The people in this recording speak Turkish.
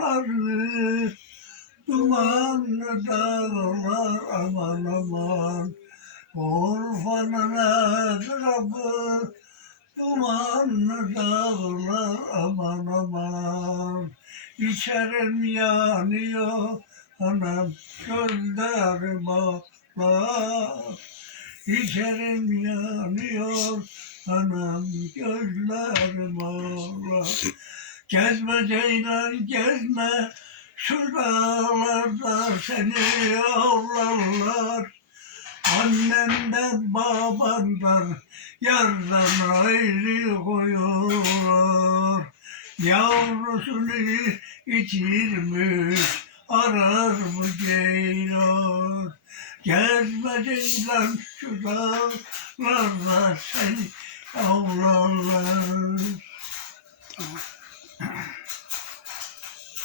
dağları Dumanlı dağlar aman aman. Urfa'nın etrafı Dumanlı dağlar aman aman. İçerim yanıyor anam gözlerim ağlar İçerim yanıyor anam gözlerim ağlar Gezme ceylan gezme şu dağlarda seni avlarlar. Annenden babandan yardan ayrı koyuyorlar. Yavrusunu içirmiş arar mı ceylan? Gezme ceylan şu seni avlarlar